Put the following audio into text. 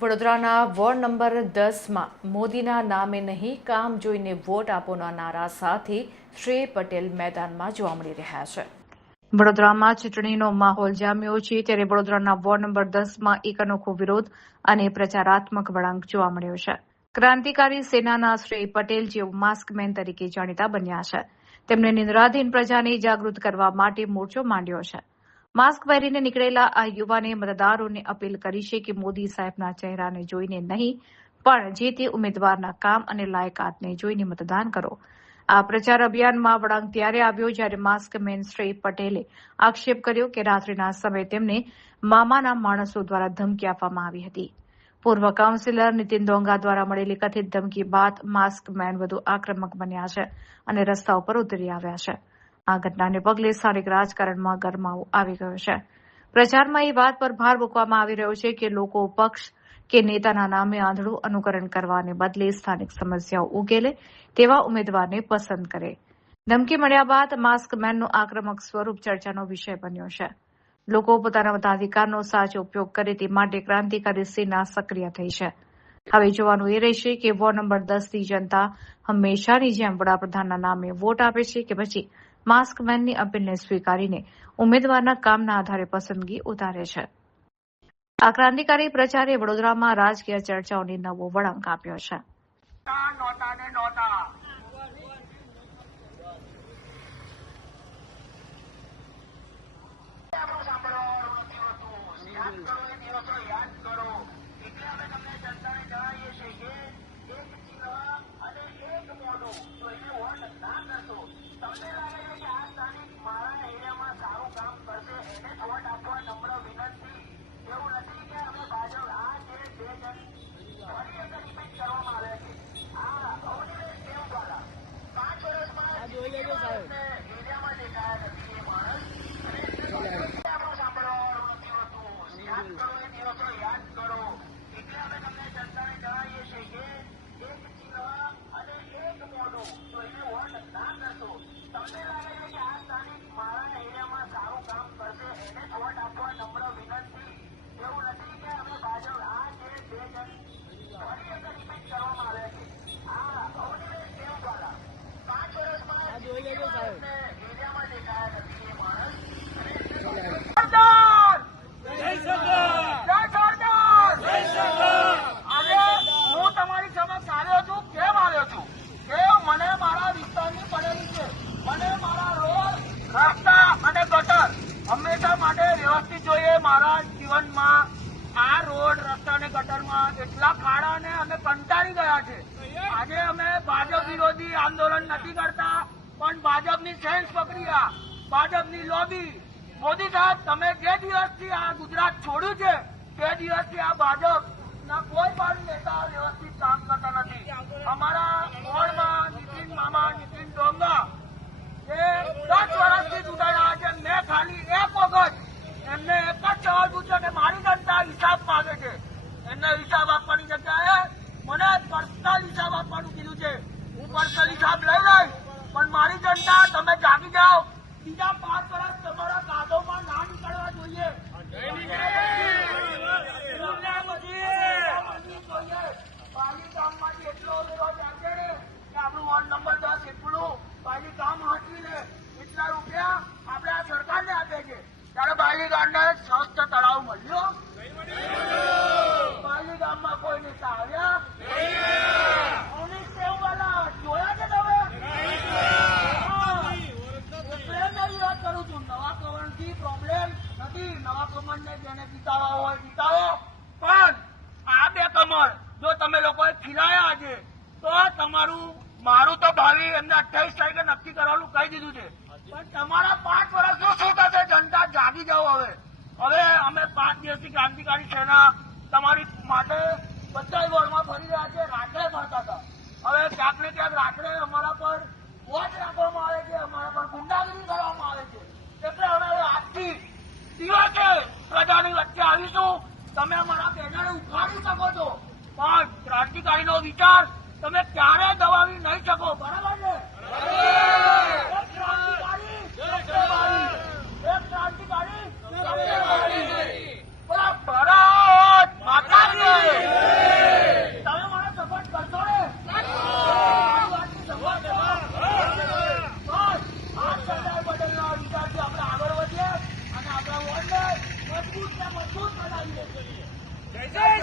વડોદરાના ward number 10માં મોદીના નામે નહીં કામ જોઈને વોટ આપોના નારા સાથે શ્રેય પટેલ મેદાનમાં જોવા મળી રહ્યા છે. વડોદરામાં ચૂંટણીનો માહોલ જામ્યો છે ત્યારે વડોદરાના વોર્ડ નંબર 10માં એક અનોખો વિરોધ અને પ્રચારાત્મક વળાંક જોવા મળ્યો છે. ક્રાંતિકારી સેનાના શ્રેય પટેલ જેઓ માસ્કમેન તરીકે જાણીતા બન્યા છે. તેમણે નિંદ્રાધીન પ્રજાને જાગૃત કરવા માટે મોરચો માંડ્યો છે. માસ્ક પહેરીને નીકળેલા આ યુવાને મતદારોને અપીલ કરી છે કે મોદી સાહેબના ચહેરાને જોઈને નહીં પણ જે તે ઉમેદવારના કામ અને લાયકાતને જોઈને મતદાન કરો. આ પ્રચાર અભિયાનમાં વળાંક ત્યારે આવ્યો જ્યારે માસ્કમેન શ્રેય પટેલે આક્ષેપ કર્યો કે રાત્રિના સમયે તેમને મામાના માણસો દ્વારા ધમકી આપવામાં આવી હતી. પૂર્વ કાઉન્સિલર નીતિન ડોંગા દ્વારા મળેલી કથિત ધમકી બાદ માસ્કમેન વધુ આક્રમક બન્યા છે અને રસ્તા ઉપર ઉતરી આવ્યા છે. આ ઘટનાને પગલે સ્થાનિક રાજકારણમાં ગરમાવો આવી ગયો છે. પ્રચારમાં એ વાત પર ભાર મૂકવામાં આવી રહ્યો છે કે લોકો પક્ષ કે નેતાના નામે આંધળું અનુકરણ કરવાને બદલે સ્થાનિક સમસ્યાઓ ઉકેલે તેવા ઉમેદવારને પસંદ કરે. ધમકી મળ્યા બાદ માસ્કમેનનું આક્રમક સ્વરૂપ ચર્ચાનો વિષય બન્યો છે. લોકો પોતાના મતાધિકારનો સાચો ઉપયોગ કરે તે માટે ક્રાંતિકારી સેના સક્રિય થઈ છે. હવે જોવાનું એ રહેશે કે વોર્ડ નંબર 10ની જનતા હંમેશાની જેમ વડાપ્રધાનના નામે વોટ આપે છે કે પછી માસ્કમેનની અપીલને સ્વીકારીને ઉમેદવારના કામના આધારે પસંદગી ઉતારે છે. આ ક્રાંતિકારી પ્રચારે વડોદરામાં રાજકીય ચર્ચાઓને નવો વળાંક આપ્યો છે. હંમેશા માટે વ્યવસ્થિત જોઈએ. મારા જીવનમાં આ રોડ રસ્તા અને ગટરમાં એટલા ખાડા અમે કંટાળી ગયા છે. આજે અમે ભાજપ વિરોધી આંદોલન નથી કરતા પણ ભાજપની સેન્સ પ્રક્રિયા, ભાજપની લોબી. મોદી સાહેબ, તમે જે દિવસથી આ ગુજરાત છોડ્યું છે તે દિવસથી આ ભાજપના કોઈ પણ નેતા વ્યવસ્થિત કામ કરતા નથી. અમારા વોર્ડમાં નીતિન મામા, નીતિન ડોંગા એ 10 વર્ષથી ચૂંટાયા છે. મેં ખાલી એક વખત એમને એક જ સવાલ પૂછ્યો કે મારી જનતા હિસાબ માંગે છે. એમને હિસાબ આપવાની જગ્યાએ મને પર્સનલ હિસાબ આપવાનું કીધું છે. હું પર્સનલ હિસાબ લઈ લઈશ પણ મારી જનતા તમે જાગી જાઓ. બીજા 5 વર્ષ તમારા કાદોમાં ના નીકળવા જોઈએ. પાલી ગામમાંથી એટલો વિરોધ આપે ને કે આપણું વોર્ડ નંબર 10 એટલું પાલી ગામ હાથવીને એટલા રૂપિયા આપણે આ સરકારને આપે છે. ત્યારે બાયલી ગામને સ્વસ્થ તળાવ મળ્યો? બાયલી ગામમાં કોઈ નેતા આવ્યા? જોયા છે તમે? એટલે વાત કરું છું, નવા કમળથી પ્રોબ્લેમ નથી. નવા કમળને જેને જીતાવા હોય જીતાવો, પણ આ 2 કમળ જો તમે લોકોએ ખીલાયા છે તો મારું તો ભાવિ એમને 28 તારીખે નક્કી કરવાનું કહી દીધું છે. પણ તમારા 5 વર્ષનું શું થશે? જનતા જાગી જાઓ. હવે અમે 5 દિવસથી ક્રાંતિકારી સેના તમારી માટે બધા વોર્ડમાં ફરી રહ્યા છે. રાત્રે ફરતા હતા. હવે ક્યાંક ને ક્યાંક રાત્રે અમારા પર વોચ રાખવામાં આવે છે, અમારા પર ગુંડાગીરી કરવામાં આવે છે. એટલે હવે આજથી દિવસે પ્રજાની વચ્ચે આવીશું. તમે અમારા બેનરને ઉખાડી શકો છો પણ ક્રાંતિકારીનો વિચાર તમે ક્યારે દબાવી નહીં શકો. બરાબર છે? ક્રાંતિકારી ભારત માતા કી પૈસા